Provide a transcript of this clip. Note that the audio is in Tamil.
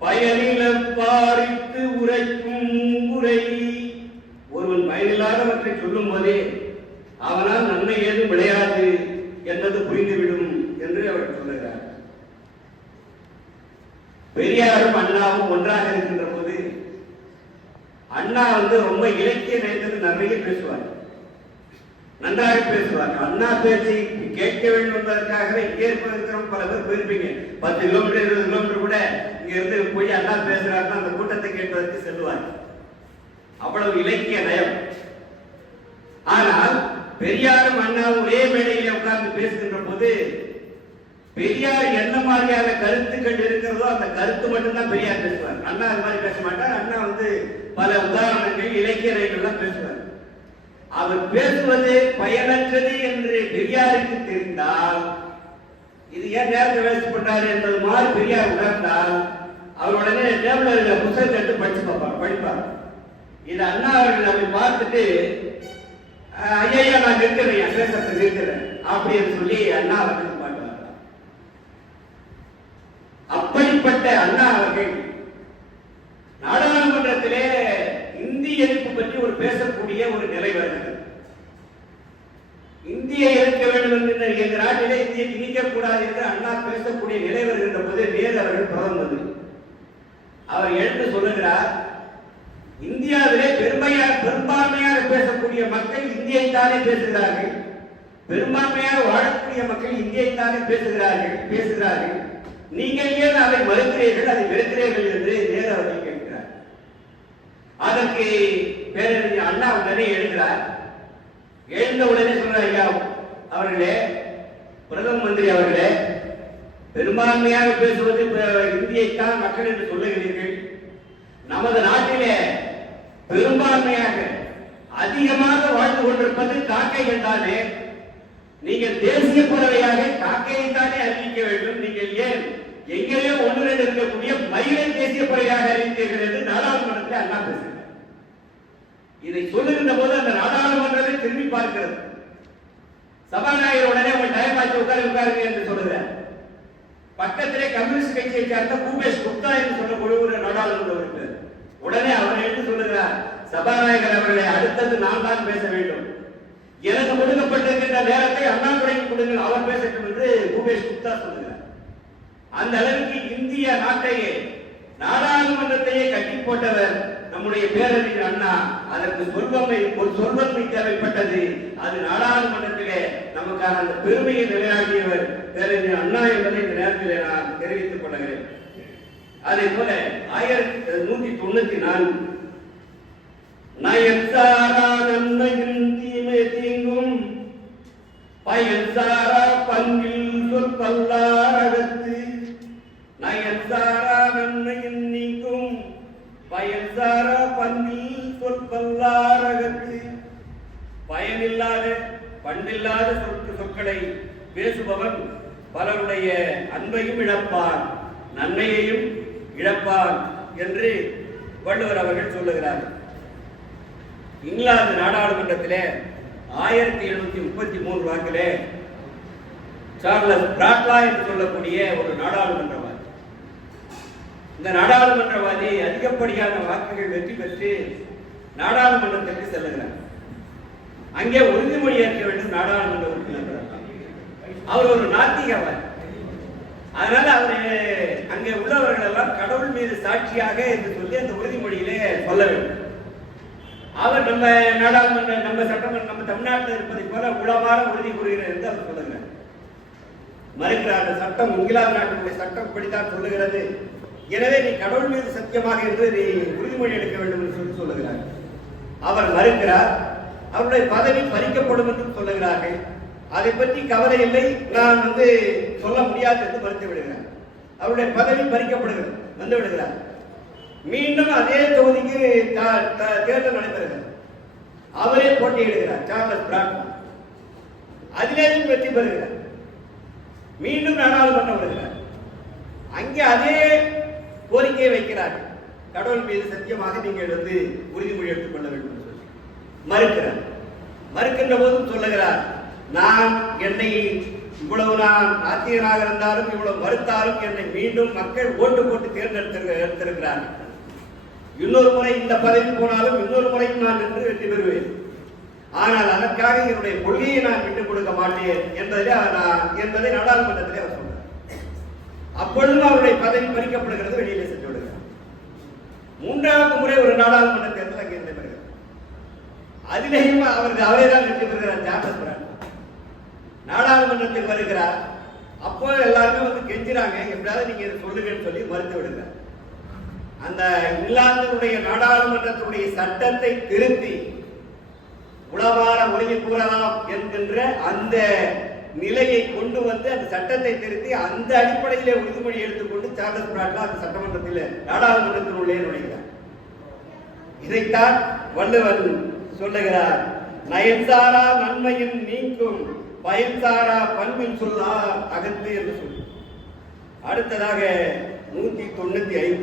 பயனில பாரித்து உரைக்கும் உரை ஒருவன் பயனில்லாதவற்றை சொல்லும் போதே அவனால் நன்மை ஏதும் விளையாது என்பது புரிந்துவிடும் என்று அவர் சொல்லுகிறார் பெரியாரும் அண்ணாவும் ஒன்றாக இருக்கின்ற போது அண்ணா வந்து ரொம்ப இலக்கிய நேரத்தில் நிறைய பேசுவார். நன்றாக பேசுவார் அண்ணா பேச்சை கேட்க வேண்டும் என்பதற்காகவே இங்கே இருக்கிறவங்க பல பேர் போயிருப்பீங்க. பத்து கிலோமீட்டர் இருபது கிலோமீட்டர் கூட இங்க இருந்து போய் அண்ணா பேசுறாருன்னா அந்த கூட்டத்தை கேட்பதற்கு செல்வார்கள். அவ்வளவு இலக்கிய நயம். ஆனால் பெரியாரும் அண்ணாவும் ஒரே மேடையிலே உட்கார்ந்து பேசுகின்ற போது பெரியார் என்ன மாதிரியான கருத்துக்கள் இருக்கிறதோ அந்த கருத்து மட்டும்தான் பெரியார் பேசுவார். அண்ணா அது மாதிரி பேச மாட்டார். அண்ணா வந்து பல உதாரணங்கள் இலக்கிய நயங்கள்லாம் பேசுவார். அவர் பேசுவது பயனற்றது என்று பெரியாருக்கு தெரிந்தால் இது ஏன் நேரத்தை வேஸ்ட் பண்ணார் என்பது மாதிரி பெரியார் உணர்ந்தால் அவர் உடனே டேபிள் இருக்கிற புத்தகத்தை எடுத்து படிச்சு பார்ப்பார் படிப்பார். இது அண்ணா அவர்கள் அப்படி பார்த்துட்டு ஐயா நான் நிற்கிறேன் என் பேசுறதை நிற்கிறேன் அப்படின்னு சொல்லி அண்ணா அவர்கள் பாடுவார் அப்படிப்பட்ட அண்ணா அவர்கள் நாடாளுமன்றத்திலே இந்தி எதிர்ப்பு பற்றி ஒரு பேசக்கூடிய ஒரு நிலை வருகிறது. இந்தியை இருக்க வேண்டும் என்று எங்கள் நாட்டிலே இந்தியை திணிக்க கூடாது என்று அண்ணா பேசக்கூடிய நிலை வருகின்ற போது நேரு அவர்கள் தொடர்ந்தது அவர் எழுந்து சொல்லுகிறார் இந்தியாவிலே பெருமையாக பெரும்பான்மையாக பேசக்கூடிய மக்கள் இந்தியைத்தானே பேசுகிறார்கள். பெரும்பான்மையாக வாழக்கூடிய மக்கள் இந்தியைத்தானே பேசுகிறார்கள் பேசுகிறார்கள். நீங்கள் ஏன் அதை மறுக்கிறீர்கள் அதை வெறுக்கிறீர்கள்? என்று நேரு அவர்கள் கேட்கிறார். அதற்கு பேரறிஞர் அண்ணா உடனே எழுகிறார் எழுந்த உடனே சொல்றார் ஐயா அவர்களே பிரதம மந்திரி அவர்களே பெரும்பான்மையாக பேசுவது இந்தியைத்தான் மக்கள் என்று சொல்லுகிறீர்கள். நமது நாட்டிலே பெரும்பான்மையாக அதிகமாக வாழ்ந்து கொண்டிருப்பது காக்கைகள் தானே நீங்கள் தேசிய பறவையாக காக்கையை தானே அறிவிக்க வேண்டும். நீங்கள் ஏன் எங்கேயோ ஒன்று இருக்கக்கூடிய மயிலை தேசிய பறவையாக அறிவித்தீர்கள் என்று நாடாளுமன்றத்தில் அண்ணா பேசுகிறார். இதை சொல்லுகின்ற போது அந்த நாடாளுமன்றத்தை திரும்பி பார்க்கிறது. சபாநாயகர் உடனே உங்கள் டைம் ஆச்சு உட்காரு உட்காருங்க என்று சொல்லுகிறார். பக்கத்திலே கம்யூனிஸ்ட் கட்சியை சேர்ந்த பூபேஷ் குப்தா என்று சொல்லக்கூடிய ஒரு நாடாளுமன்ற உறுப்பினர். உடனே அவர் என்று சொல்லுகிறார் சபாநாயகர் அவர்களை அடுத்தது நான் தான் பேச வேண்டும். எனக்கு கொடுக்கப்பட்டிருக்கின்ற நேரத்தை அண்ணாதுரைக்கு கொடுங்கள் அவர் பேசட்டும் என்று பூபேஷ் குப்தா சொல்லுகிறார். அந்த அளவுக்கு இந்திய நாட்டையே நாடாளுமன்றத்தையே கட்டி போட்டவர் நம்முடைய பேரறிஞர் அண்ணா. அதற்கு சொல்வமை ஒரு சொல்வன்மை தேவைப்பட்டது. அது நாடாளுமன்றத்திலே நமக்கான அந்த பெருமையை நிலையாகியவர் பேரறிஞர் அண்ணா என்பதை இந்த நேரத்திலே நான் தெரிவித்துக் கொள்கிறேன். அதே போல ஆயிரத்தி நூத்தி தொண்ணூத்தி நான்கு. நயன் சாரா நன்மையின் தீமை தீங்கும். பயன் சாரா பங்கில் சொற்பல்லா பண்பில்லாத சொற்கு சொற்களை பேசுபவன் பலருடைய அன்பையும் இழப்பான் நன்மையையும் இழப்பான் என்று வள்ளுவர் அவர்கள் சொல்லுகிறார் இங்கிலாந்து நாடாளுமன்றத்திலே ஆயிரத்தி எழுநூத்தி முப்பத்தி மூன்று வாக்கிலே சார்லஸ் பிராட்லா என்று சொல்லக்கூடிய ஒரு நாடாளுமன்றவாதி. இந்த நாடாளுமன்றவாதி அதிகப்படியான வாக்குகள் வெற்றி பெற்று நாடாளுமன்றத்திற்கு செல்லுகிறார். அங்கே உறுதிமொழி ஏற்க வேண்டும் நாடாளுமன்ற உறுப்பினர். அவர் ஒரு நாத்திகவர் அதனால அவர் அங்கே உள்ளவர்கள் எல்லாம் கடவுள் மீது சாட்சியாக என்று சொல்லி அந்த உறுதிமொழியிலே சொல்ல வேண்டும். அவர் நம்ம நாடாளுமன்ற நம்ம சட்டமன்ற நம்ம தமிழ்நாட்டில் இருப்பதை போல உளவார உறுதி கூறுகிறார் என்று அவர் சொல்லுகிறார். மறுக்கிறார் அந்த சட்டம் இங்கிலாந்து நாட்டினுடைய சட்டம் இப்படித்தான் சொல்லுகிறது. எனவே நீ கடவுள் மீது சத்தியமாக என்று நீ உறுதிமொழி எடுக்க வேண்டும் என்று சொல்லி சொல்லுகிறார். அவர் மறுக்கிறார் அவருடைய பதவி பறிக்கப்படும் என்று சொல்லுகிறார்கள். அதை பற்றி கவலை இல்லை. நான் வந்து சொல்ல முடியாது என்று மறுத்து விடுகிறேன் அவருடைய பதவி பறிக்கப்படுகிறது. வந்து விடுகிறார். மீண்டும் அதே தொகுதிக்கு த- தேர்தல் நடைபெறுகிறது. அவரே போட்டியிடுகிறார் சார்லஸ் பிராட்மன் அதிலேயும் வெற்றி பெறுகிறார். மீண்டும் நாடாளுமன்றம் வருகிறார். அங்கே அதே கோரிக்கையை வைக்கிறார் கடவுள் மீது சத்தியமாக நீங்கள் வந்து உறுதிமொழி எடுத்துக்கொள்ள வேண்டும். மறுக்கிறார். மறுக்கின்ற போதும் சொல்லுகிறார் நான் என்னை இவ்வளவு நான் ஆத்தியனாக இருந்தாலும் இவ்வளவு மறுத்தாலும் என்னை மீண்டும் மக்கள் ஓட்டு போட்டு தேர்ந்தெடுத்திருக்க- இன்னொரு முறை இந்த பதவி போனாலும் இன்னொரு முறையும் நான் நின்று வெற்றி பெறுவேன். ஆனால் அதற்காக என்னுடைய கொள்கையை நான் விட்டுக் கொடுக்க மாட்டேன் என்பதிலே அவர் நான் என்பதை நாடாளுமன்றத்திலே அவர் சொன்னார் அப்பொழுதும் அவருடைய பதவி பறிக்கப்படுகிறது வெளியிலே சென்று விடுகிறார். மூன்றாவது முறை ஒரு நாடாளுமன்ற அவரது அவர் அவரே தான் வெற்றி பெறுகிறார் நாடாளுமன்றத்தில் வருகிறார். அப்போ எல்லாருமே வந்து கெஞ்சுறாங்க எப்படியாவது நீங்க இதை சொல்லுங்கன்னு சொல்லி மறுத்து விடுங்க. அந்த இங்கிலாந்தினுடைய நாடாளுமன்றத்தினுடைய சட்டத்தை திருத்தி உளவார மொழியை கூறலாம் என்கின்ற அந்த நிலையை கொண்டு வந்து அந்த சட்டத்தை திருத்தி அந்த அடிப்படையிலே உறுதிமொழி எடுத்துக்கொண்டு சார்லஸ் பிராட்லா அந்த சட்டமன்றத்தில் நாடாளுமன்றத்தினுள்ளே நுழைகிறார். இதைத்தான் வள்ளுவன் சொல்லுகிறார். நயன்சாரா நன்மையின் நீக்கும் பயன்சாரா பண்பில் சொல்லார் அகத்து என்று சொல்லி அடுத்ததாக நூத்தி தொண்ணூத்தி ஐந்து.